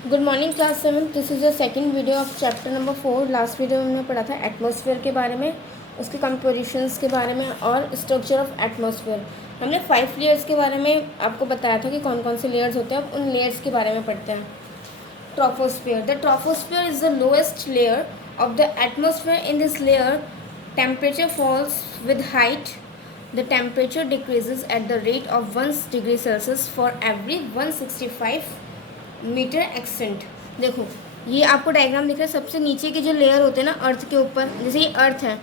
Good morning class 7। This is the second video of chapter number 4। Last video में हमने पढ़ा था atmosphere के बारे में, उसके कंपोजिशंस के बारे में और स्ट्रक्चर ऑफ एटमॉस्फेयर। हमने 5 लेयर्स के बारे में आपको बताया था कि कौन कौन से लेयर्स होते हैं। अब उन लेयर्स के बारे में पढ़ते हैं। Troposphere. The troposphere is the lowest layer of the atmosphere. In this layer temperature falls with height. The temperature decreases at the rate of 1 degree Celsius for every 165 metre extent. देखो ये आपको diagram दिख रहा है। सबसे नीचे के जो लेयर होते हैं ना अर्थ के ऊपर, जैसे ये अर्थ है,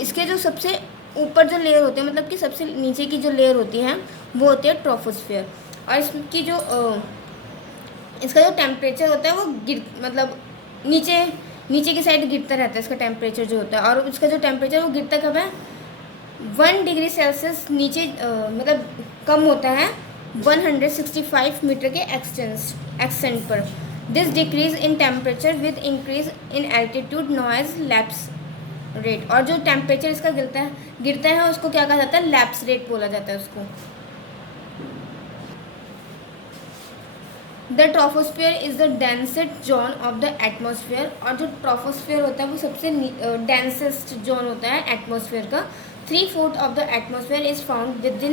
इसके जो सबसे ऊपर जो लेयर होते हैं, मतलब कि सबसे नीचे की जो लेयर होती है वो होती है ट्रोपोस्फेयर। और इसकी जो इसका जो टेम्परेचर होता है वो मतलब नीचे नीचे की साइड गिरता रहता है इसका टेम्परेचर जो होता है। और इसका जो टेम्परेचर वो गिरता कब है? 1 डिग्री सेल्सियस नीचे मतलब कम होता है 165 मीटर के एक्सटेंट पर। This decrease in temperature with increase in altitude noise lapse rate. और जो टेम्परेचर इसका गिरता है उसको क्या कहा जाता है? लैप्स रेट बोला जाता है उसको। The troposphere is the densest zone of the atmosphere. और जो ट्रोपोस्फेयर होता है वो सबसे डेंसेस्ट जोन होता है एटमोसफेयर का। 3/4 of the atmosphere is found within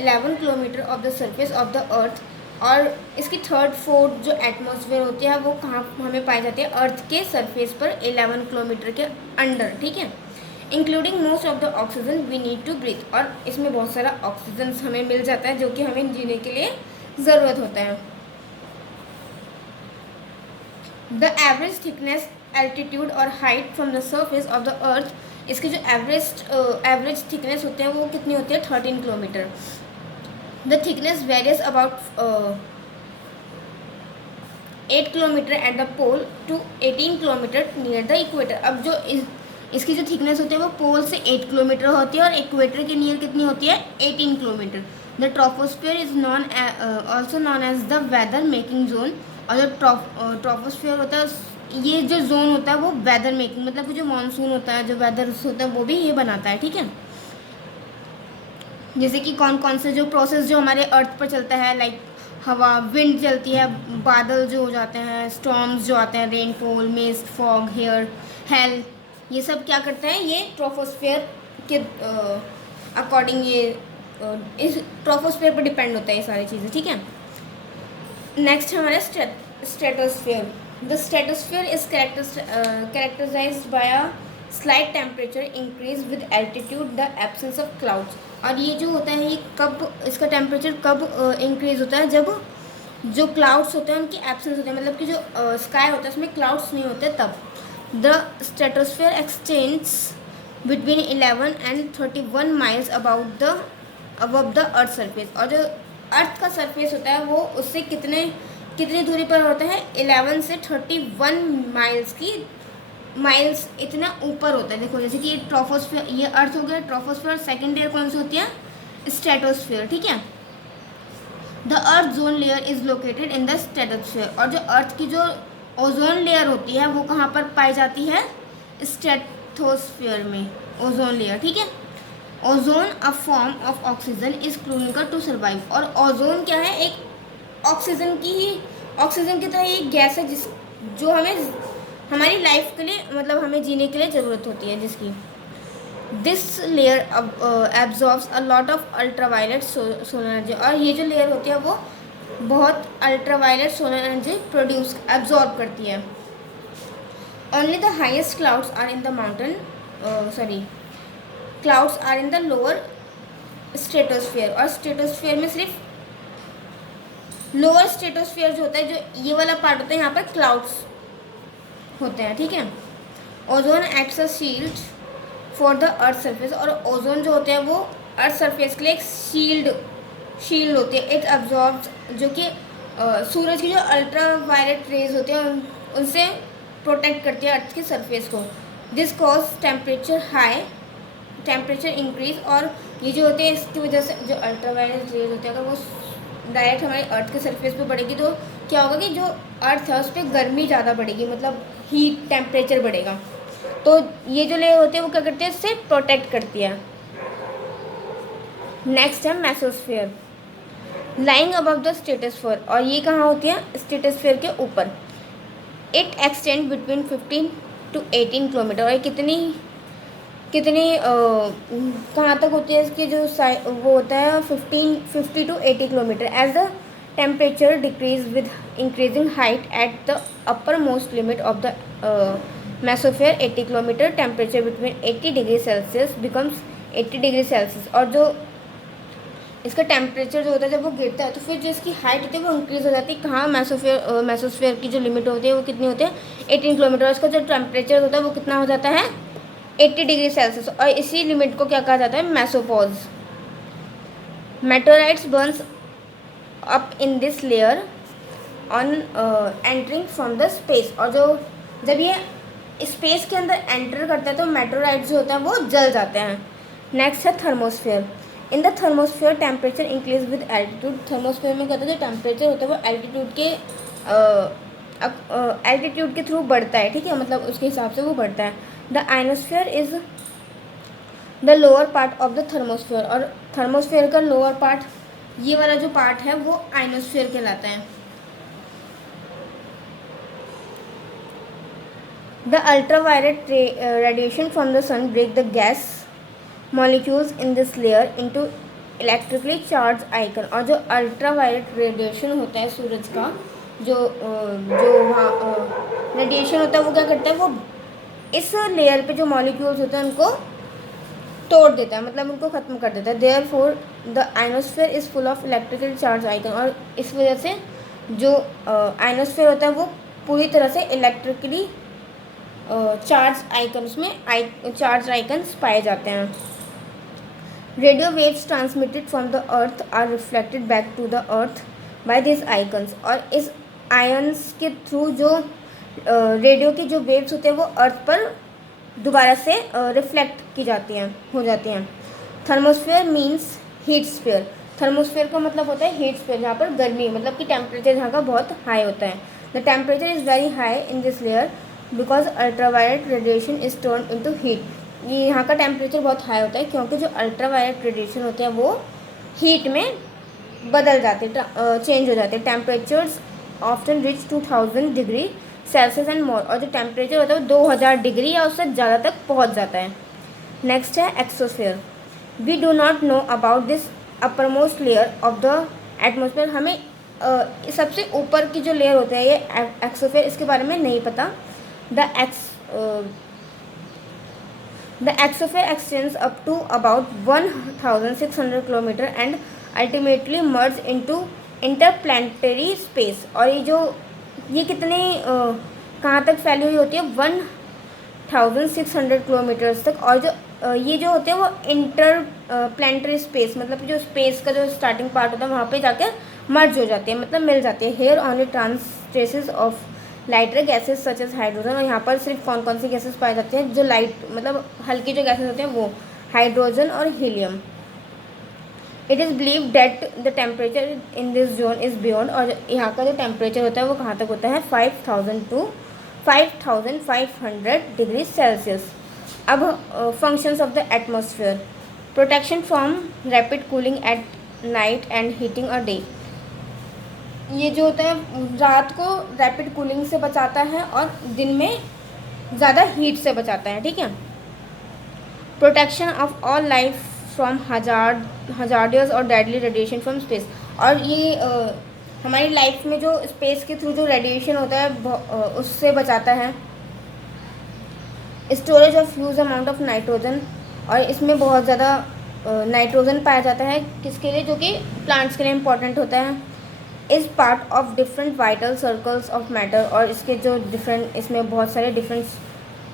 11 kilometre of the surface of the earth. और इसकी 1/3 जो एटमॉस्फेयर होती है वो कहाँ हमें पाई जाती है? अर्थ के सरफेस पर 11 किलोमीटर के अंडर, ठीक है। Including most of the oxygen we need to breathe. और इसमें बहुत सारा ऑक्सीजन हमें मिल जाता है जो कि हमें जीने के लिए ज़रूरत होता है। द एवरेज थिकनेस, एल्टीट्यूड और height from the surface of the earth. इसकी जो एवरेज थिकनेस होते हैं वो कितनी होती है? 13 kilometre. The thickness varies about 8 kilometre at the pole to 18 kilometre near the equator. अब जो इसकी जो थिकनेस होती है वो पोल से 8 किलोमीटर होती है और इक्वेटर के नियर कितनी होती है? 18 kilometre. The troposphere is also known as the weather making zone. और जो ट्रोपोस्फेयर होता है ये जो जोन होता है वो वेदर मेकिंग, मतलब जो मानसून होता है, जो वेदर होता है वो भी ये बनाता है, ठीक है। जैसे कि कौन कौन से जो प्रोसेस जो हमारे अर्थ पर चलता है, लाइक हवा, विंड चलती है, बादल जो हो जाते हैं, स्टॉर्म्स जो आते हैं, रेनफॉल, मिस्ट, फॉग, हेल, ये सब क्या करता है? ये ट्रोपोस्फेयर के अकॉर्डिंग ये इस ट्रोपोस्फेयर पर डिपेंड होता है ये सारी चीज़ें, ठीक है। नेक्स्ट हमारा stratosphere. The stratosphere is characterized by a slight temperature increase with altitude, the absence of clouds। और ये जो होता है ये कब इसका टेम्परेचर कब इंक्रीज होता है? जब जो क्लाउड्स होते हैं उनकी एब्सेंस होती है, मतलब कि जो स्काई होता है उसमें क्लाउड्स नहीं होते तब। The stratosphere x tends between 11 and 31 miles above the earth surface. और जो अर्थ का सरफेस होता है वो उससे कितनी दूरी पर होता है? 11 से 31 माइल्स इतना ऊपर होता है। देखो जैसे कि ये ट्रोपोस्फेयर, ये अर्थ हो गया ट्रोपोस्फेयर। सेकेंड लेयर कौन सी होती है? स्ट्रेटोस्फेयर, ठीक है। The earth zone layer is located in the stratosphere. और जो अर्थ की जो ओजोन लेयर होती है वो कहाँ पर पाई जाती है? स्ट्रेटोस्फेयर में ओजोन लेयर, ठीक है। Ozone a form of oxygen is crucial to survive. और ओजोन क्या है? एक ऑक्सीजन की तरह एक गैस है जो हमें हमारी लाइफ के लिए, मतलब हमें जीने के लिए ज़रूरत होती है जिसकी। This layer absorbs a lot of ultraviolet solar energy. और ये जो लेयर होती है वो बहुत अल्ट्रावायलेट सोलर एनर्जी एब्जॉर्ब करती है। Only the highest clouds are in the clouds are in the lower stratosphere. और स्ट्रेटोस्फेयर में सिर्फ लोअर स्ट्रेटोस्फेयर जो होता है, जो ये वाला पार्ट होता है, यहाँ पर क्लाउड्स होते हैं, ठीक है। Ozone acts a shield for the earth surface. और ओजोन जो होते हैं वो अर्थ सरफेस के लिए एक शील्ड होती है, एक एब्जॉर्ब, जो कि सूरज की जो अल्ट्रावायलेट रेज होते हैं उनसे प्रोटेक्ट करती है अर्थ के सरफेस को। This cause temperature increase. और ये जो होते हैं इसकी वजह से जो अल्ट्रावायलेट रेज होते हैं अगर वो डायरेक्ट हमारे अर्थ के सरफेस पे बढ़ेगी तो क्या होगा कि जो अर्थ है उस पर गर्मी ज़्यादा बढ़ेगी, मतलब हीट टेम्परेचर बढ़ेगा। तो ये जो लेयर होते हैं वो क्या करते हैं? इससे प्रोटेक्ट करती है। नेक्स्ट है mesosphere, lying above the stratosphere. और ये कहाँ होती है? स्ट्रेटोस्फेयर के ऊपर। It extend between 15 to 18 kilometre. और कितनी कितनी कहाँ तक होती है इसकी जो वो होता है 50 to 80 kilometre. As the temperature decreases with increasing height at the uppermost limit of the mesosphere 80 kilometre, temperature between 80 degree Celsius becomes 80 degree Celsius. और जो इसका टेम्परेचर जो होता है जब वो गिरता है तो फिर जो इसकी हाइट होती है वो इंक्रीज़ हो जाती है। कहाँ मेसोस्फेयर की जो लिमिट होती है वो कितनी होती है 18 किलोमीटर। इसका जो टेम्परेचर होता है वो कितना हो जाता है 80 डिग्री सेल्सियस। और इसी लिमिट को क्या कहा जाता है mesopause. Meteorites burns up in this layer on entering from the space. और जो जब ये स्पेस के अंदर एंटर करता है तो मेटेओराइट्स जो होता है वो जल जाते हैं। नेक्स्ट है thermosphere. In the thermosphere temperature increase with altitude. Thermosphere में कहते हैं जो टेम्परेचर होता है वो एल्टीट्यूड के थ्रू बढ़ता है, ठीक है, मतलब उसके हिसाब से वो बढ़ता है। The ionosphere is the lower part of the thermosphere. और थर्मोस्फेयर का लोअर पार्ट, ये वाला जो पार्ट है वो आयनोस्फेयर कहलाता है। The ultraviolet radiation from the sun break the gas molecules in this layer into electrically charge icon. और जो अल्ट्रावायलेट रेडिएशन होता है सूरज का, जो वहाँ रेडिएशन होता है वो क्या करता है, वो इस लेयर पे जो मॉलिक्यूल्स होते हैं उनको तोड़ देता है, मतलब उनको ख़त्म कर देता है। Therefore the ionosphere is full of electrical charge icon. और इस वजह से जो आयनोस्फेयर होता है वो पूरी तरह से इलेक्ट्रिकली चार्ज आइकन, उसमें चार्ज आइकन्स पाए जाते हैं। Radio waves transmitted from the earth are reflected back to the earth by this icons. और इस आयन्स के थ्रू जो रेडियो की जो वेव्स होते हैं वो अर्थ पर दोबारा से रिफ्लेक्ट की जाती हैं, हो जाती हैं। Thermosphere means heat sphere. Thermosphere का मतलब होता है हीट स्फीयर, जहाँ पर गर्मी, मतलब कि टेम्परेचर जहाँ का बहुत हाई होता है। The temperature is very high in this layer because ultraviolet radiation is turn into heat. ये यहाँ का टेम्परेचर बहुत हाई होता है क्योंकि जो अल्ट्रावायलेट रेडिएशन होते हैं वो हीट में बदल जाते, चेंज हो जाते हैं। Temperatures often rich 2000 degree Celsius and more. और जो टेम्परेचर होता है वो 2000 डिग्री या उससे ज़्यादा तक पहुँच जाता है। नेक्स्ट है exosphere. We do not know about this uppermost layer of the atmosphere. हमें सबसे ऊपर की जो लेयर होता है ये एक्सोस्फेयर, इसके बारे में नहीं पता। The exosphere extends up to about 1600 kilometer and ultimately merge into interplanetary space। और ये कितने कहाँ तक फैली हुई होती है 1600 किलोमीटर्स तक। और जो ये जो होते हैं वो इंटरप्लैनेटरी स्पेस, मतलब जो स्पेस का जो स्टार्टिंग पार्ट होता है वहाँ पे जाकर मर्ज हो जाती है, मतलब मिल जाती है। Here only trans traces of lighter gases such as hydrogen. और यहाँ पर सिर्फ कौन कौन सी गैसेस पाई जाती हैं जो लाइट, मतलब हल्की जो गैसेस होते हैं वो हाइड्रोजन और helium. It is believe date the temperature in this zone is beyond. और यहाँ का जो टेम्परेचर होता है वो कहाँ तक होता है 5000 to 5500 डिग्री सेल्सियस। अब functions of the atmosphere. Protection from rapid cooling at night and heating a day. ये जो होता है रात को रैपिड कूलिंग से बचाता है और दिन में ज़्यादा हीट से बचाता है, ठीक है। Protection of all life from hazardous और डेडली रेडिएशन फ्रॉम स्पेस। और ये हमारी लाइफ में जो स्पेस के थ्रू जो रेडिएशन होता है उससे बचाता है। Storage of huge amount of nitrogen. और इसमें बहुत ज़्यादा नाइट्रोजन पाया जाता है, किसके लिए, जो कि प्लांट्स के लिए इम्पॉर्टेंट होता है। Is part of different vital circles of matter. और इसके जो डिफरेंट, इसमें बहुत सारे डिफरेंट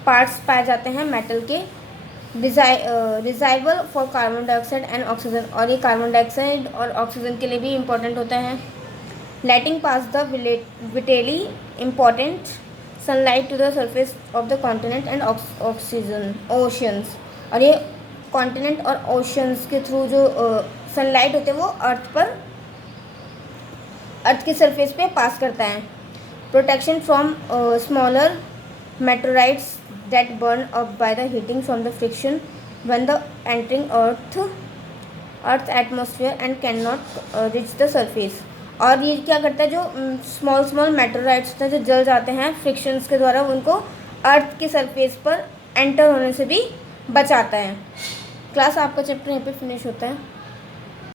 पार्ट्स पाए जाते हैं मेटल के। Reservoir for carbon dioxide and oxygen. और ये कार्बन डाइऑक्साइड और ऑक्सीजन के लिए भी इम्पोर्टेंट होता है। Lighting pass the vitally important sunlight to the surface of the continent and oxygen oceans. और ये कॉन्टिनेंट और ओशंस के थ्रू जो सनलाइट होते हैं वो अर्थ की सरफेस पे पास करता है। Protection from smaller meteorites that burn up by the heating from the friction when the entering earth atmosphere and can not reach the surface. और ये क्या करता है, जो स्मॉल स्मॉल मेटेराइट्स होते हैं जो जल जाते हैं फ्रिक्शंस के द्वारा, उनको अर्थ के सरफेस पर एंटर होने से भी बचाता है। क्लास आपका चैप्टर यहाँ पे फिनिश होता है।